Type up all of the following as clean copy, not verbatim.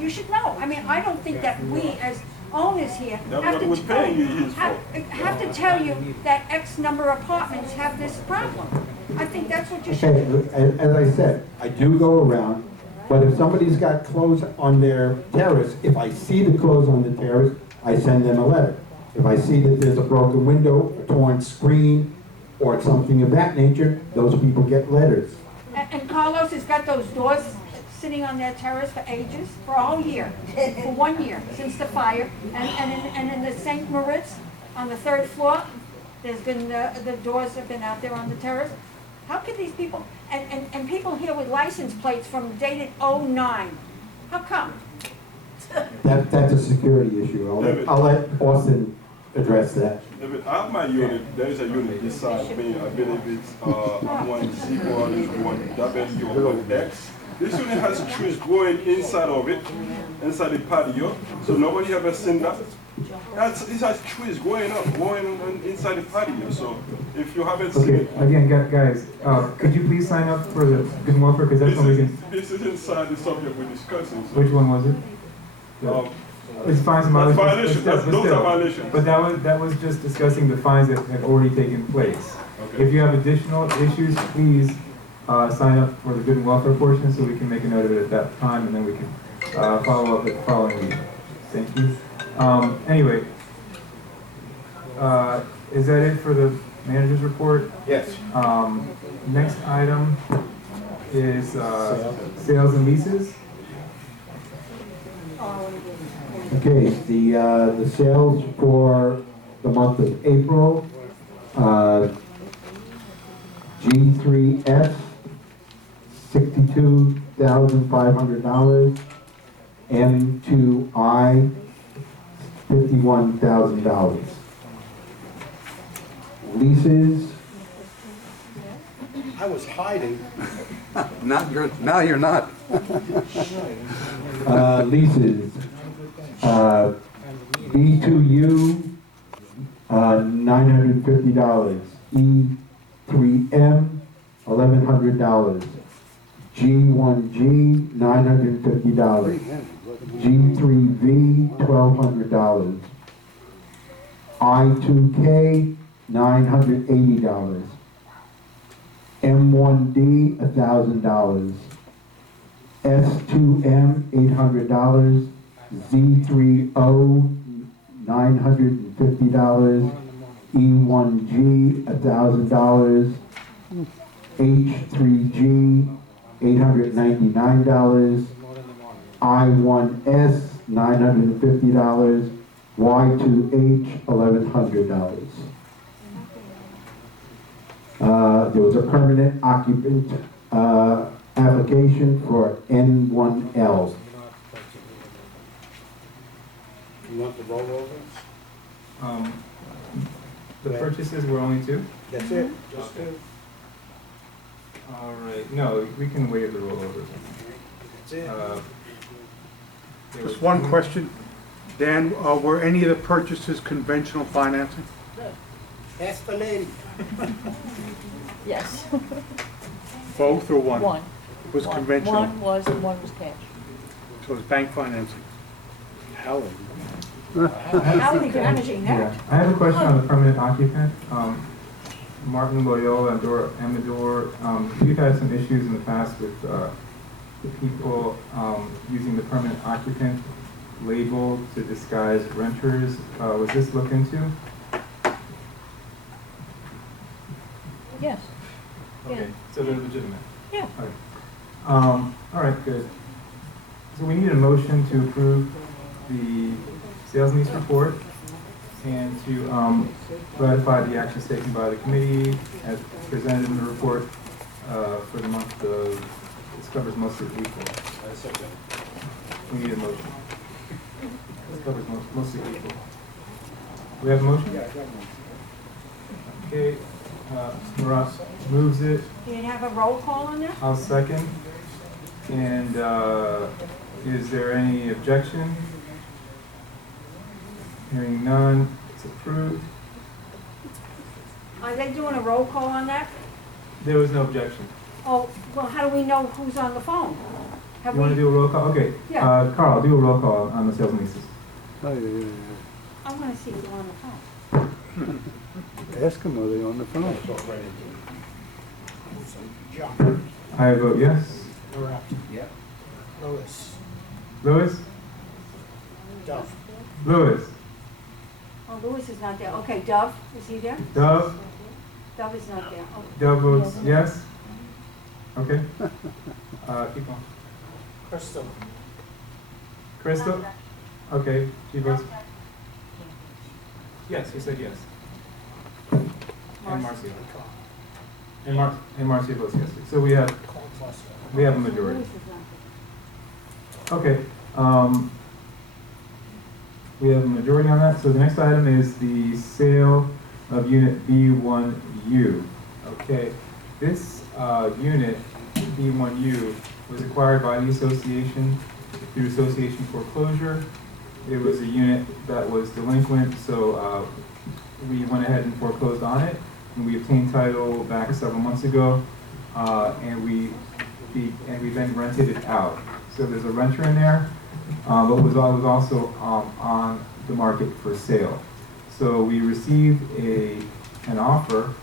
you should know. I mean, I don't think that we as owners here That's have what to, we're paying you here for. have to tell you that X number of apartments have this problem. I think that's what you should Okay, do. as I said, I do go around, but if somebody's got clothes on their terrace, if I see the clothes on the terrace, I send them a letter. If I see that there's a broken window, a torn screen, or something of that nature, those people get letters. And Carlos has got those doors sitting on their terrace for ages, for a whole year, for 1 year, since the fire. And in the St. Moritz, on the 3rd floor, there's been, the doors have been out there on the terrace. How can these people, and people here with license plates from dated '09, how come? That's a security issue. I'll let Austin address that. David, I have my unit, there is a unit beside me, I believe it's 1Z1X. This unit has trees growing inside of it, inside the patio, so nobody ever seen that. It has trees growing up, growing inside the patio, so if you haven't seen Okay, it, again, guys, could you please sign up for the good and welfare, because that's when we can, this is inside the subject we're discussing. So, which one was it? It's fines and that's violations. violation, those are violations. But that was just discussing the fines that have already taken place. Okay. If you have additional issues, please sign up for the good and welfare portion so we can make a note of it at that time, and then we can follow up at the following meeting. Thank you. Anyway, is that it for the manager's report? Yes. Next item is sales and leases. Okay, the sales for the month of April, G3S, $62,500, M2I, $51,000. Leases, I was hiding. Now you're not. leases, B2U, $950, E3M, $1,100, G1G, $950, G3V, $1,200, I2K, $980, M1D, $1,000, S2M, $800, Z3O, $950, E1G, $1,000, H3G, $899, I1S, $950, Y2H, $1,100. There was a permanent occupant application for N1L. You want the rollovers? The purchases were only 2? That's it, just two. All right, no, we can waive the rollovers. That's it. There was Just one question. Dan, were any of the purchases conventional financing? Ask the lady. Yes, Both or one? one. Was One. conventional? One was and one was cash. So it's bank financing? Helen. How are we managing that? Yeah, I have a question on the permanent occupant. Martin Loyola and Dora Amador, we've had some issues in the past with the people using the permanent occupant label to disguise renters. Was this looked into? Yes, Okay, Yeah. so they're legitimate. yeah. Okay. All right, good. So we need a motion to approve the sales needs report and to ratify the actions taken by the committee as presented in the report for the month of, this covers most of April. We need a motion. This covers most of April. We have a motion? Okay, Marat moves it. Do you have a roll call on that? I'll second. And is there any objection? Hearing none, it's approved. Are they doing a roll call on that? There was no objection. Oh, well, how do we know who's on the phone? Have You want to we, do a roll call? Okay. Yeah. Carl, do a roll call on the sales and leases. Oh, yeah. I wanna see if you're on the phone. Ask them, are they on the phone? John. I vote yes. Louis. Louis? Duff. Louis. Oh, Louis is not there. Okay, Dove, is he there? Dove? Dove is not there. Oh, Dove votes yes. Okay. Keep going. Crystal. Crystal? Okay, she votes. Yes, he said yes. And Marcia. And Marcia votes yes. So we have a majority. Louis is not there. Okay, we have a majority on that. So the next item is the sale of unit B1U. Okay, this unit, B1U, was acquired by the association through association foreclosure. It was a unit that was delinquent, so we went ahead and foreclosed on it. And we obtained title back several months ago, and we then rented it out. So there's a renter in there, but was also on the market for sale. So we received an offer,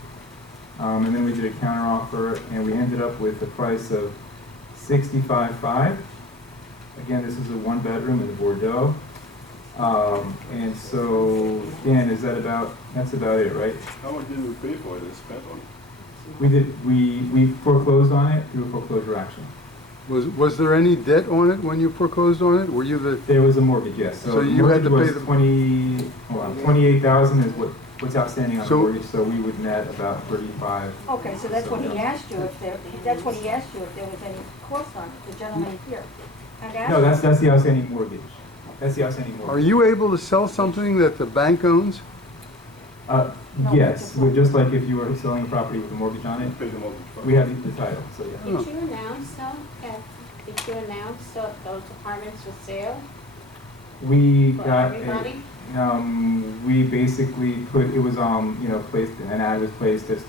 and then we did a counter offer, and we ended up with a price of $65,500. Again, this is a one bedroom in Bordeaux. And so, Dan, that's about it, right? How much did we pay for it and spent on it? We foreclosed on it through a foreclosure action. Was there any debt on it when you foreclosed on it? Were you the, There was a mortgage, yes. So you had to pay the- 28,000 is what's outstanding on the So- mortgage, so we would net about 35. Okay, so that's what he asked you if there, that's what he asked you if there was any cost on it, the gentleman here. And asked No, that's the outstanding mortgage. That's the outstanding are mortgage. you able to sell something that the bank owns? No, Yes, it's a- just like if you were selling a property with a mortgage on it, Pay them all the we have the title, so yeah. Did you announce those apartments for sale We for got everybody? we basically put, it was, placed, an ad was placed as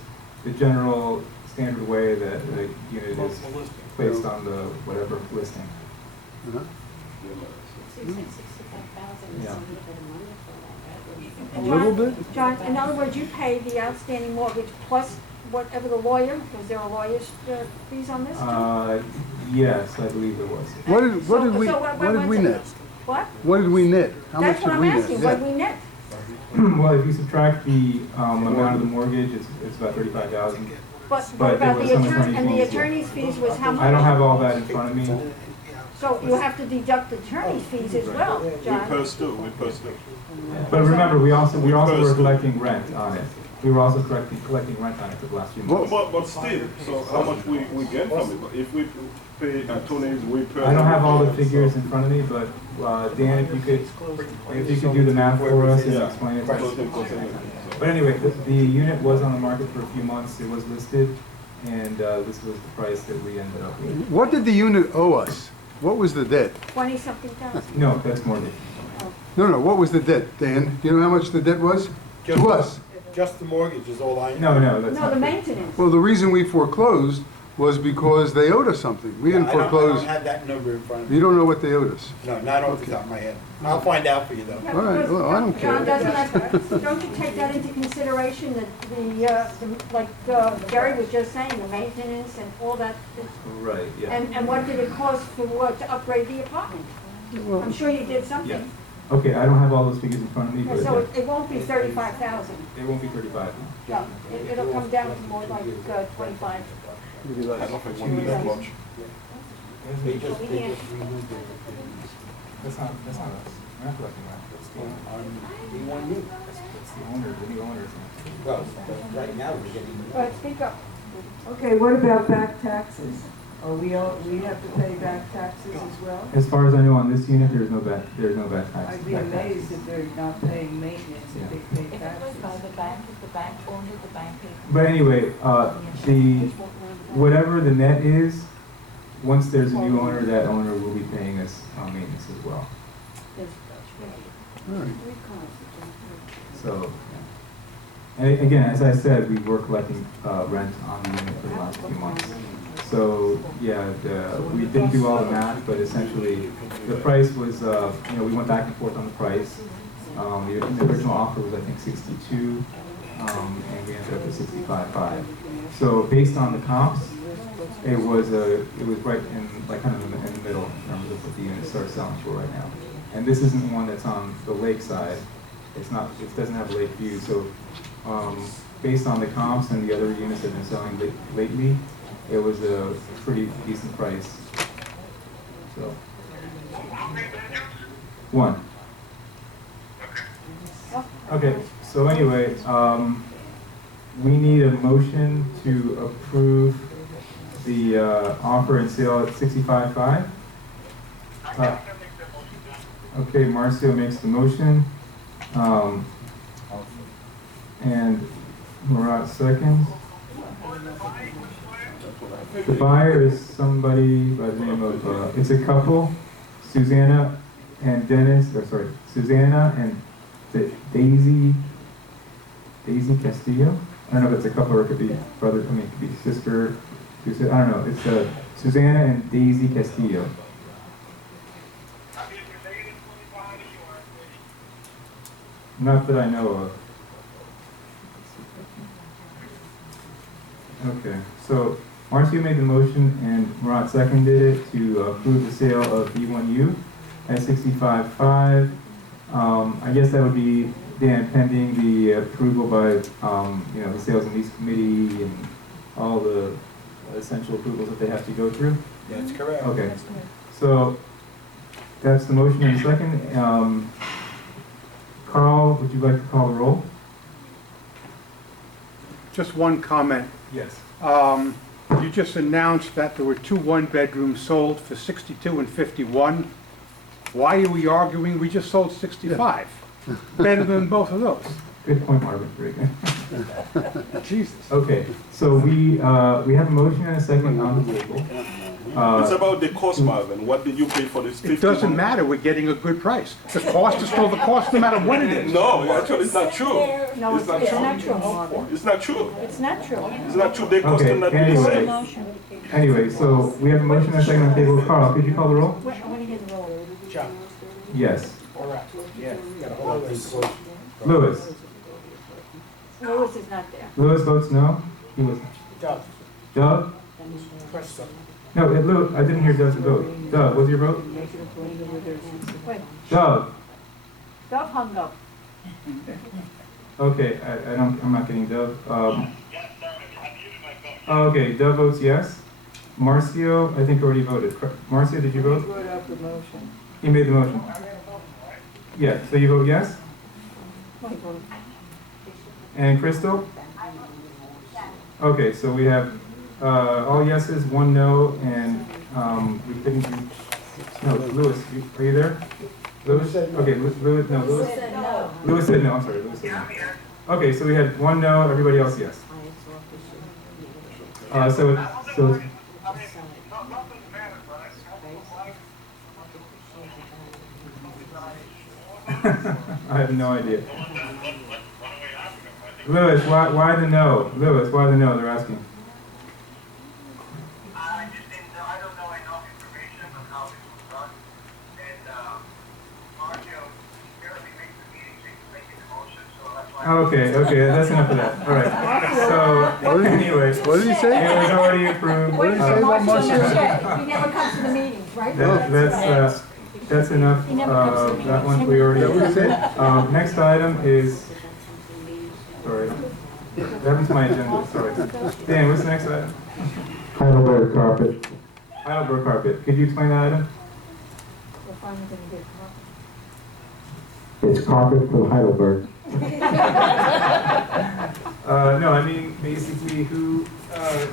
the general standard way that the unit is placed on the whatever listing. Uh-huh. Seems like 65,000 is Yeah. a little bit of money for that, right? A little bit? John, in other words, you paid the outstanding mortgage plus whatever the lawyer, was there a lawyer's fees on this too? Yes, I believe there was. What did we, So what did we net? What? What did we net? How much That's what did I'm we asking, net? what we net? Well, if you subtract the amount of the mortgage, it's about 35,000. But But what about there was the some attorney, and the attorney's fees, yeah. attorney's fees was how much? I don't have all that in front of me. So you have to deduct the attorney's fees as well, We John. posted, we posted. But remember, we also were Because- collecting rent on it. We were also collecting rent on it for the last few months. But still, so how much we get from it? If we pay attorneys, we pay. I don't have all the figures in front of me, but Dan, if you could do the math for us and Yeah. explain it to us. Closing, closing. But anyway, the unit was on the market for a few months, it was listed, and this was the price that we ended up with. What did the unit owe us? What was the debt? 20-something thousand. No, that's mortgage. No, what was the debt, Dan? Do you know how much the debt was? To us? Just the mortgage is all I know. No, that's No, not the true. maintenance. Well, the reason we foreclosed was because they owed us something. We didn't I foreclose. don't have that number in front of me. You don't know what they owed us. No, not off the top of my head. I'll find out for you though. Yeah, All right, because, well, I don't John, care. don't you take that into consideration, that like Gary was just saying, the maintenance and all that? Right, yeah. And what did it cost to upgrade the apartment? I'm sure you did Yeah. something. Okay, I don't have all those figures in front of me, Yeah, but so yeah, it won't be 35,000. it won't be 35. No, it'll come down to more like 25. I don't think we need that much. They just removed it. That's not us. We're not collecting rent. That's the B1U. that's the owner, the new owner. Well, but right now we're getting. All right, speak up. Okay, what about back taxes? We have to pay back taxes as well? As far as I know, on this unit, there's no back tax. I'd be amazed if they're not paying maintenance if they pay If it was taxes. by the bank, if the bank owned it, the bank paid. But anyway, whatever the net is, once there's a new owner, that owner will be paying us maintenance as well. All right. So, And again, as I said, we were collecting rent on the unit for the last few months. So, yeah, we didn't do all the math, but essentially, the price was, we went back and forth on the price. The original offer was, I think, 62, and we ended up at 65.5. So, based on the comps, it was right in, like, kind of in the middle in terms of what the units start selling for right now. And this isn't one that's on the lake side. It doesn't have lake view. So, based on the comps and the other units that have been selling lately, it was a pretty decent price. So, one. Okay. So anyway, we need a motion to approve the offer and sale at 65.5. Okay, Marcio makes the motion, and Murat seconds. The buyer is somebody by the name of, it's a couple, Susanna and Susanna and Daisy Castillo. I don't know if it's a couple or it could be brother, it could be sister, I don't know. It's Susanna and Daisy Castillo. Not that I know of. Okay, so Marcio made the motion and Murat seconded it to approve the sale of B1U at 65.5. I guess that would be, Dan, pending the approval by the Sales and Lease Committee and all the essential approvals that they have to go through. That's correct. Okay, so that's the motion and second. Carl, would you like to call the roll? Just one comment. Yes. You just announced that there were 2 one-bedrooms sold for 62 and 51. Why are we arguing? We just sold 65. Better than both of those. Good point, Marvin. Very good. Jesus. Okay, so we have a motion and a second on the table. It's about the cost, Marvin. What did you pay for this? It doesn't matter, we're getting a good price. The cost is still the cost, no matter what it is. No, actually, it's not true. No, It's not it's true. not true. It's not true. It's not true. It's not true. They cost Okay, them not the anyway. same. Motion. Anyway, so we have a motion and a second on the table. Carl, could you call the roll? When you get the roll. Chuck. Yes. Yes. Got a whole lot of Louis? Lewis is not there. Louis votes no? He was. Chuck. Doug? Crystal. No, Lou, I didn't hear Doug's vote. Doug, what's your vote? Wait, Doug? Dove hung up. Okay, I'm not getting Doug. Okay, Doug votes yes. Marcio, I think already voted. Marcio, did you vote? Wrote out the motion. He made the motion. Yeah, so you vote yes? And Crystal? Okay, so we have all yeses, 1 no, and we couldn't do, no, Louis, are you there? Louis? Okay, Louis, no, Louis? Louis said no, I'm sorry, Louis said no. Okay, so we had 1 no, everybody else yes. So I have no idea. Louis, why the no? Louis, why the no? They're asking. I just didn't know, I don't know enough information on how this was done. And, Mario barely makes the meeting, he's making the motion, so that's why. Okay, that's enough of that. All right. So, anyway, What did he say? it was already approved. Wait, say about He never comes to the meetings, right? That's enough. He never comes to the That one meetings. we already. Is that what he said? Next item is. Sorry, that was my agenda. Sorry. Dan, what's the next item? Heidelberg carpet. Heidelberg carpet. Could you explain that item? We're finally gonna get It's carpet for Heidelberg. No, I mean basically who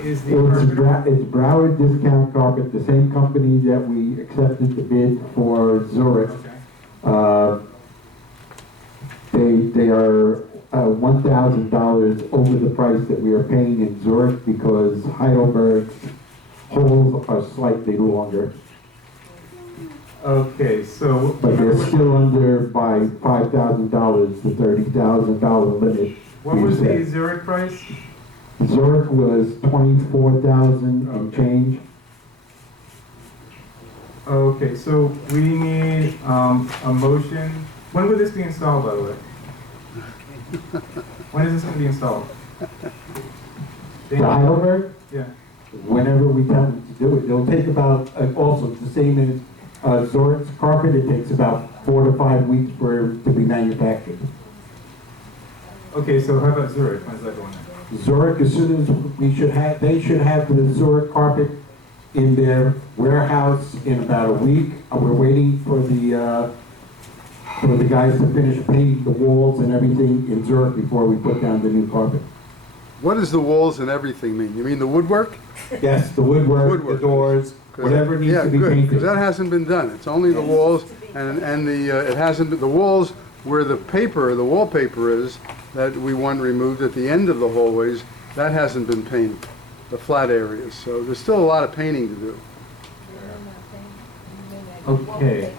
is the carpenter? It's Broward Discount Carpet, the same company that we accepted the bid for Zurich. Okay. They are $1,000 over the price that we are paying in Zurich because Heidelberg's holes are slightly longer. Okay, so But they're still under by $5,000, the $30,000 limit What was the Zurich price? Zurich was 24,000 and change. Okay, so we need, a motion. When will this be installed, by the way? When is this gonna be installed? The Heidelberg, Yeah. whenever we tell them to do it, it'll take about, also the same as Zurich's carpet, it takes about 4 to 5 weeks for it to be manufactured. Okay, so how about Zurich? When's that going in? Zurich, as soon as they should have the Zurich carpet in their warehouse in about a week. We're waiting for the guys to finish painting the walls and everything in Zurich before we put down the new carpet. What does the walls and everything mean? You mean the woodwork? Yes, the woodwork, the doors, whatever needs to be Yeah, good, because painted. that hasn't been done. It's only the walls and it hasn't been, the walls where the paper, the wallpaper is, that we want removed at the end of the hallways, that hasn't been painted, the flat areas. So there's still a lot of painting to do. Okay,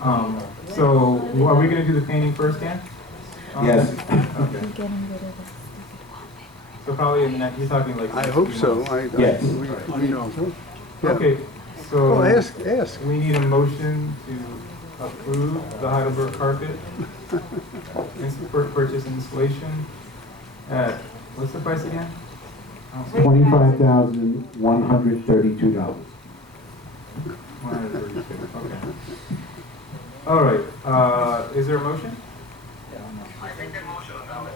so are we gonna do the painting first, Dan? Yes. Okay. So probably in the next, you're talking like. I hope so. Yes. Yeah. Okay, so. Well, ask. We need a motion to approve the Heidelberg carpet for purchase and installation at, what's the price again? $25,132. 132, okay. All right, is there a motion? I think the motion is valid.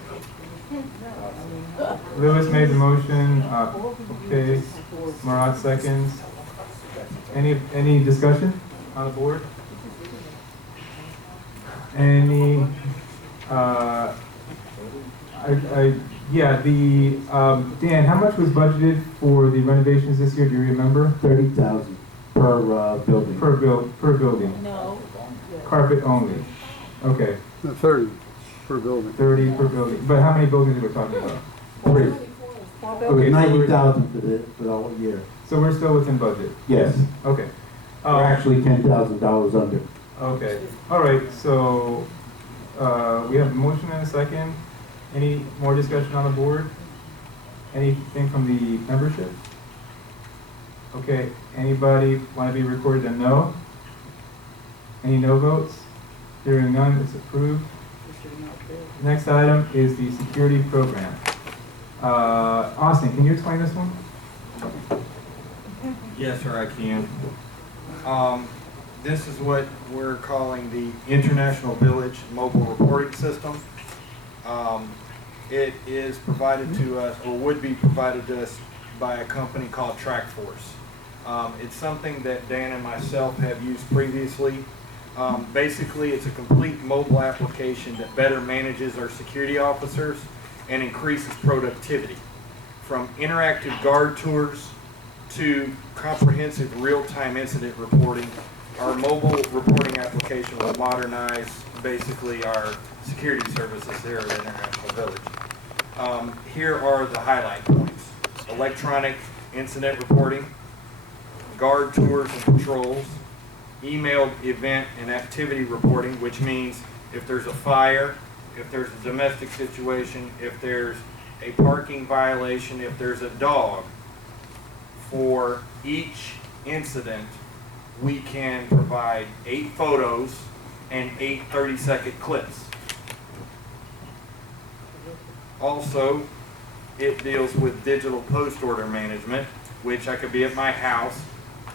Lewis made the motion, okay, Marat seconds. Any discussion on the board? Any, Dan, how much was budgeted for the renovations this year, do you remember? $30,000 per building. Per building, No. carpet only, okay, 30 per building. 30 per building, but how many buildings are we talking about? 3. It Okay, was so we're- $90,000 for the whole year. So we're still within budget? Yes, Okay. we're actually $10,000 under. Okay, all right, so, we have a motion and a second. Any more discussion on the board? Anything from the membership? Okay, anybody want to be recorded a no? Any no votes? Hearing none, it's approved. Next item is the security program. Austin, can you explain this one? Yes, sir, I can. This is what we're calling the International Village Mobile Reporting System. It is provided to us, or would be provided to us, by a company called TrackForce. It's something that Dan and myself have used previously. Basically, it's a complete mobile application that better manages our security officers and increases productivity. From interactive guard tours to comprehensive real-time incident reporting, our mobile reporting application will modernize basically our security services here at International Village. Here are the highlight points: electronic incident reporting, guard tours and patrols, emailed event and activity reporting, which means if there's a fire, if there's a domestic situation, if there's a parking violation, if there's a dog, for each incident, we can provide 8 photos and 8 30-second clips. Also, it deals with digital post order management, which I could be at my house,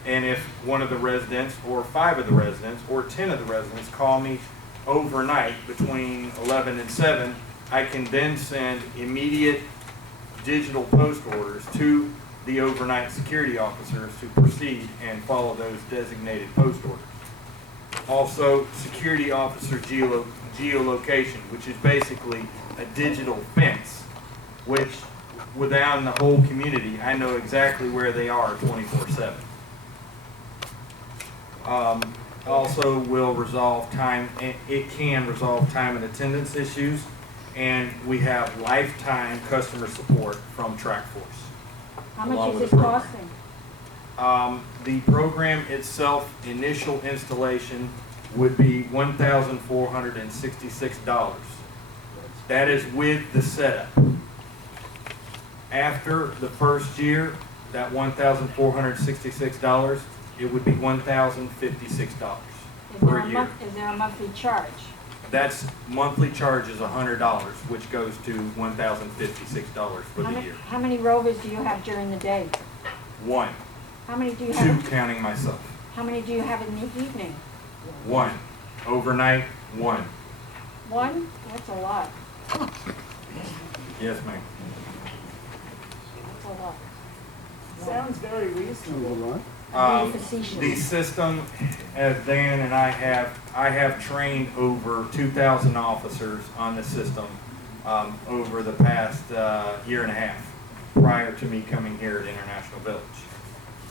and if one of the residents, or 5 of the residents, or 10 of the residents call me overnight between 11 and 7, I can then send immediate digital post orders to the overnight security officers to proceed and follow those designated post orders. Also, security officer geolocation, which is basically a digital fence, which within the whole community, I know exactly where they are 24/7. Also will resolve time, it can resolve time and attendance issues, and we have lifetime customer support from TrackForce. How much Along is with this the program. costing? The program itself, initial installation would be $1,466. That is with the setup. After the first year, that $1,466, it would be $1,056 per year. Is there a monthly charge? That's monthly charge is $100, which goes to $1,056 for the year. How many rovers do you have during the day? One, How many do you two have? counting myself. How many do you have in the evening? One, overnight, one. One? That's a lot. Yes, ma'am. That's a lot. Sounds very reasonable. Being facetious. The system, as Dan and I have trained over 2,000 officers on the system over the past year and a half prior to me coming here at International Village.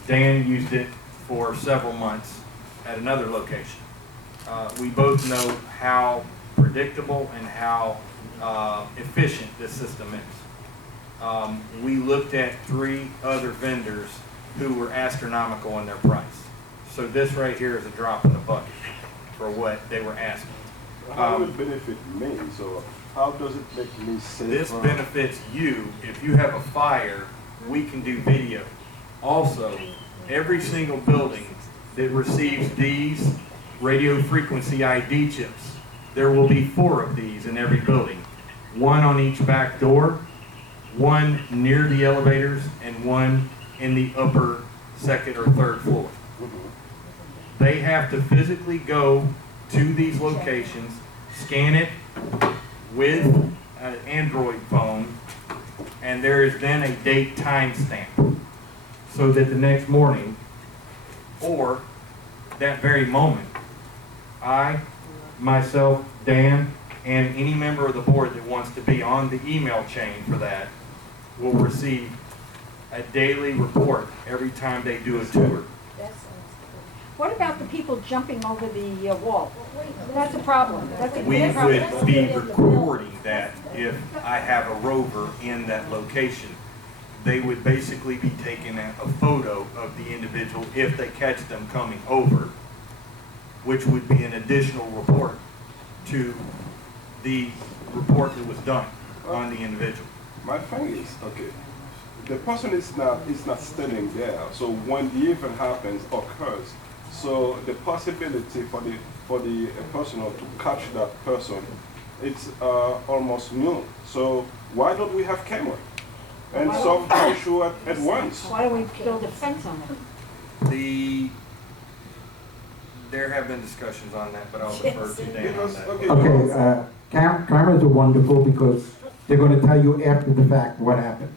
Dan used it for several months at another location. We both know how predictable and how efficient this system is. We looked at 3 other vendors who were astronomical in their price. So this right here is a drop in the bucket for what they were asking. How would it benefit me? So how does it make me safer? This benefits you. If you have a fire, we can do video. Also, every single building that receives these radio frequency ID chips, there will be 4 of these in every building. 1 on each back door, 1 near the elevators, and 1 in the upper 2nd or 3rd floor. They have to physically go to these locations, scan it with an Android phone, and there is then a date timestamp so that the next morning or that very moment, I, myself, Dan, and any member of the board that wants to be on the email chain for that will receive a daily report every time they do a tour. What about the people jumping over the wall? That's a problem. That's a We big problem. would be recording that if I have a rover in that location. They would basically be taking a photo of the individual if they catch them coming over, which would be an additional report to the report that was done on the individual. My thing is, okay, the person is not standing there. So when the event occurs, so the possibility for the personnel to catch that person, it's almost nil. So why don't we have camera and solve the issue at once? Why don't we build a fence on it? There have been discussions on that, but I'll defer to Dan on that. Okay, cameras are wonderful because they're going to tell you after the fact what happened.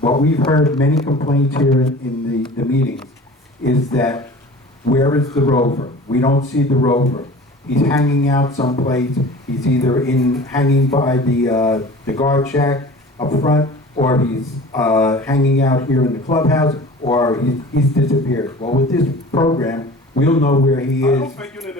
What we've heard many complaints here in the meetings is that where is the rover? We don't see the rover. He's hanging out someplace. He's either hanging by the guard shack up front, or he's hanging out here in the clubhouse, or he's disappeared. Well, with this program, we'll know where he I is. don't think you need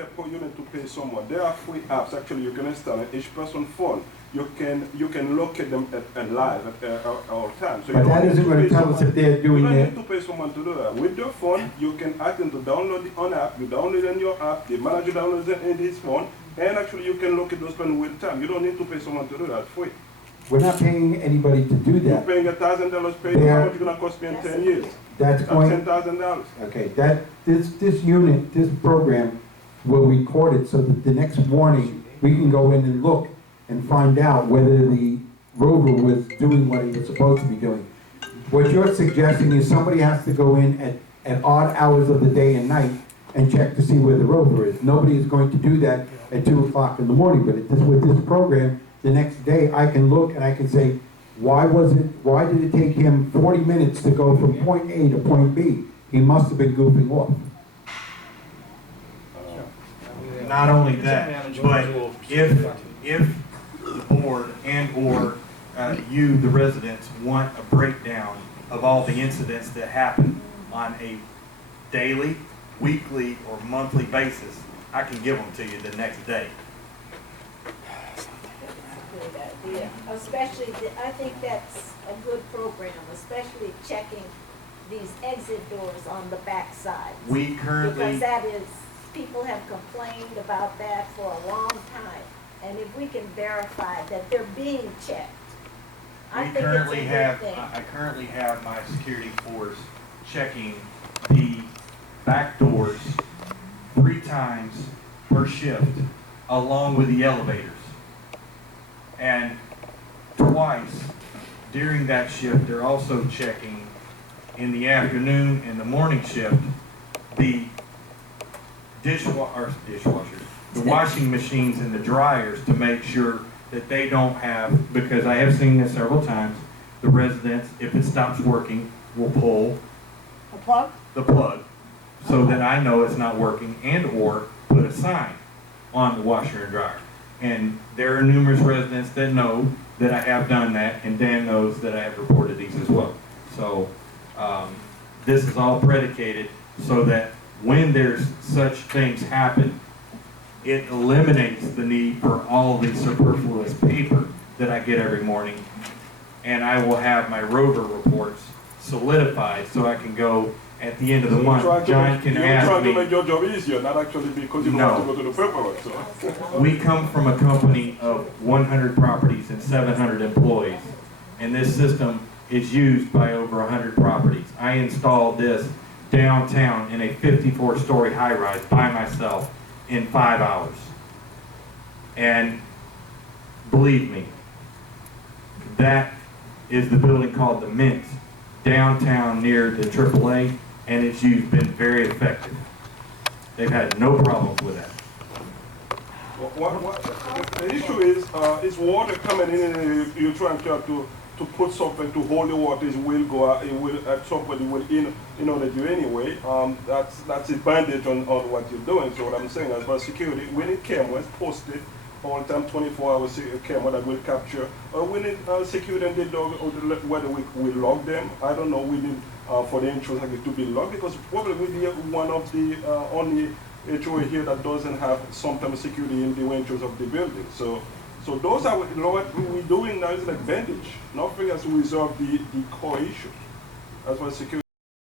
to pay someone. There are free apps actually you can install on each person's phone. You can locate them at live at all times. So But that isn't going to tell us if they're doing you don't it. need to pay someone to do that. With your phone, you can ask them to download the app. You download it in your app. The manager downloads it in his phone, and actually you can locate those people with time. You don't need to pay someone to do that. Free. We're not paying anybody to do You're that. paying $1,000 pay. Yeah. How much is gonna cost me in 10 years? That's going. $10,000. Okay, this unit, this program will record it so that the next morning we can go in and look and find out whether the rover was doing what he was supposed to be doing. What you're suggesting is somebody has to go in at odd hours of the day and night and check to see where the rover is. Nobody is going to do that at 2 o'clock in the morning, but with this program, the next day I can look and I can say, why did it take him 40 minutes to go from point A to point B? He must have been goofing off. Not only that, but if the board and/or you, the residents, want a breakdown of all the incidents that happen on a daily, weekly, or monthly basis, I can give them to you the next day. Good idea. Especially, I think that's a good program, especially checking these exit doors on the back side. We currently, Because that is, people have complained about that for a long time. And if we can verify that they're being checked, I We think it's a currently good have, thing. I currently have my security force checking the back doors 3 times per shift, along with the elevators. And twice during that shift, they're also checking in the afternoon and the morning shift, the dishwashers, the washing machines and the dryers to make sure that they don't have, because I have seen this several times, the residents, if it stops working, will pull A plug? the plug so that I know it's not working, and or put a sign on the washer and dryer. And there are numerous residents that know that I have done that, and Dan knows that I have reported these as well. So this is all predicated so that when there's such things happen, it eliminates the need for all the superfluous paper that I get every morning. And I will have my rover reports solidified so I can go at the end of the month. John can You're ask trying to me. make your job easier, not actually because you don't No. have to go to the paperwork, so. We come from a company of 100 properties and 700 employees, and this system is used by over 100 properties. I installed this downtown in a 54-story high-rise by myself in 5 hours. And believe me, that is the building called the Mint, downtown near the AAA, and it's been very effective. They've had no problems with that. The issue is water coming in and you're trying to put something to hold the water, it will go out, it will, at some point it will inundate you anyway. That's advantage on what you're doing. So what I'm saying, as far as security, we need cameras posted all the time, 24-hour camera that will capture. We need security and the dog, or whether we log them, I don't know, we need for the insurance to be logged, because probably we'll be one of the only HOA here that doesn't have sometimes security in the entrance of the building. So those are what we're doing now is an advantage. Nothing has resolved the core issue as far as security.